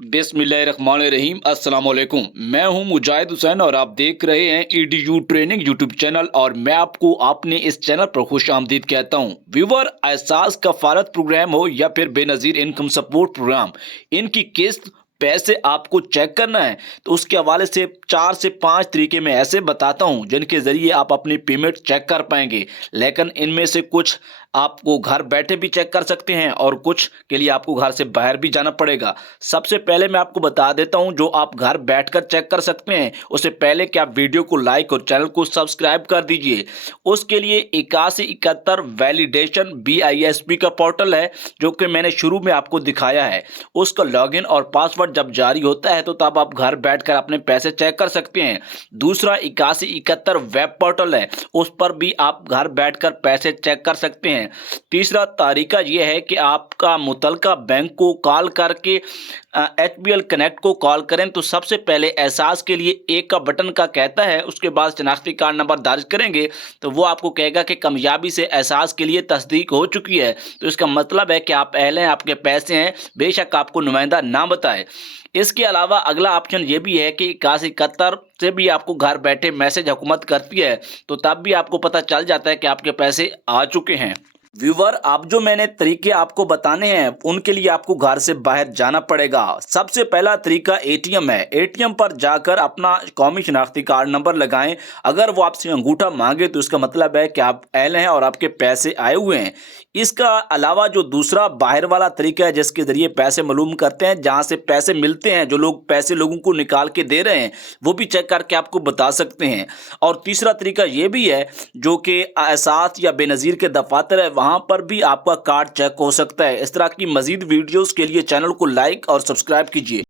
बिस्मिल्लाहिर्रहमानिर्रहीम अस्सलाम वालेकुम। मैं हूं मुजाहिद हुसैन और आप देख रहे हैं ईडीयू ट्रेनिंग यूट्यूब चैनल और मैं आपको अपने इस चैनल पर खुश आमदीद कहता हूं। व्यूवर, एहसास कफालत प्रोग्राम हो या फिर बेनज़ीर इनकम सपोर्ट प्रोग्राम, इनकी किस्त पैसे आपको चेक करना है तो उसके हवाले से 4 से 5 तरीके मैं ऐसे बताता हूं जिनके ज़रिए आप अपनी पेमेंट चेक कर पाएंगे। लेकिन इनमें से कुछ आपको घर बैठे भी चेक कर सकते हैं और कुछ के लिए आपको घर से बाहर भी जाना पड़ेगा। सबसे पहले मैं आपको बता देता हूं जो आप घर बैठकर चेक कर सकते हैं, उससे पहले कि आप वीडियो को लाइक और चैनल को सब्सक्राइब कर दीजिए। उसके लिए 8171 वैलिडेशन BISP का पोर्टल है जो कि मैंने शुरू में आपको दिखाया है। उसका लॉगिन और पासवर्ड जब जारी होता है तो तब आप घर बैठकर अपने पैसे चेक कर सकते हैं। दूसरा 8171 वेब पोर्टल है, उस पर भी आप घर बैठकर पैसे चेक कर सकते हैं। तीसरा तरीका यह है कि आपका मुतलका बैंक को कॉल करके HBL कनेक्ट को कॉल करें तो सबसे पहले एहसास के लिए एक का बटन का कहता है, उसके बाद शनाख्ती कार्ड नंबर दर्ज करेंगे तो वो आपको कहेगा कि कामयाबी से एहसास के लिए तस्दीक हो चुकी है। तो इसका मतलब है कि आप अहल हैं, आपके पैसे हैं, बेशक आपको नुमाइंदा ना बताए। इसके अलावा अगला ऑप्शन ये भी है कि 8171 से भी आपको घर बैठे मैसेज हुकूमत करती है तो तब भी आपको पता चल जाता है कि आपके पैसे आ चुके हैं। व्यूवर, आप जो मैंने तरीके आपको बताने हैं उनके लिए आपको घर से बाहर जाना पड़ेगा। सबसे पहला तरीका ATM है। ATM पर जाकर अपना कौमी शनाख्ती कार्ड नंबर लगाएं। अगर वो आपसे अंगूठा मांगे तो इसका मतलब है कि आप अहल हैं और आपके पैसे आए हुए हैं। इसका अलावा जो दूसरा बाहर वाला तरीका है जिसके ज़रिए पैसे मालूम करते हैं, जहाँ से पैसे मिलते हैं, जो लोग पैसे लोगों को निकाल के दे रहे हैं वो भी चेक करके आपको बता सकते हैं। और तीसरा तरीका ये भी है जो कि एहसास या बेनज़ीर के दफातर है, वहाँ पर भी आपका कार्ड चेक हो सकता है। इस तरह की मज़ीद वीडियोज़ के लिए चैनल को लाइक और सब्सक्राइब कीजिए।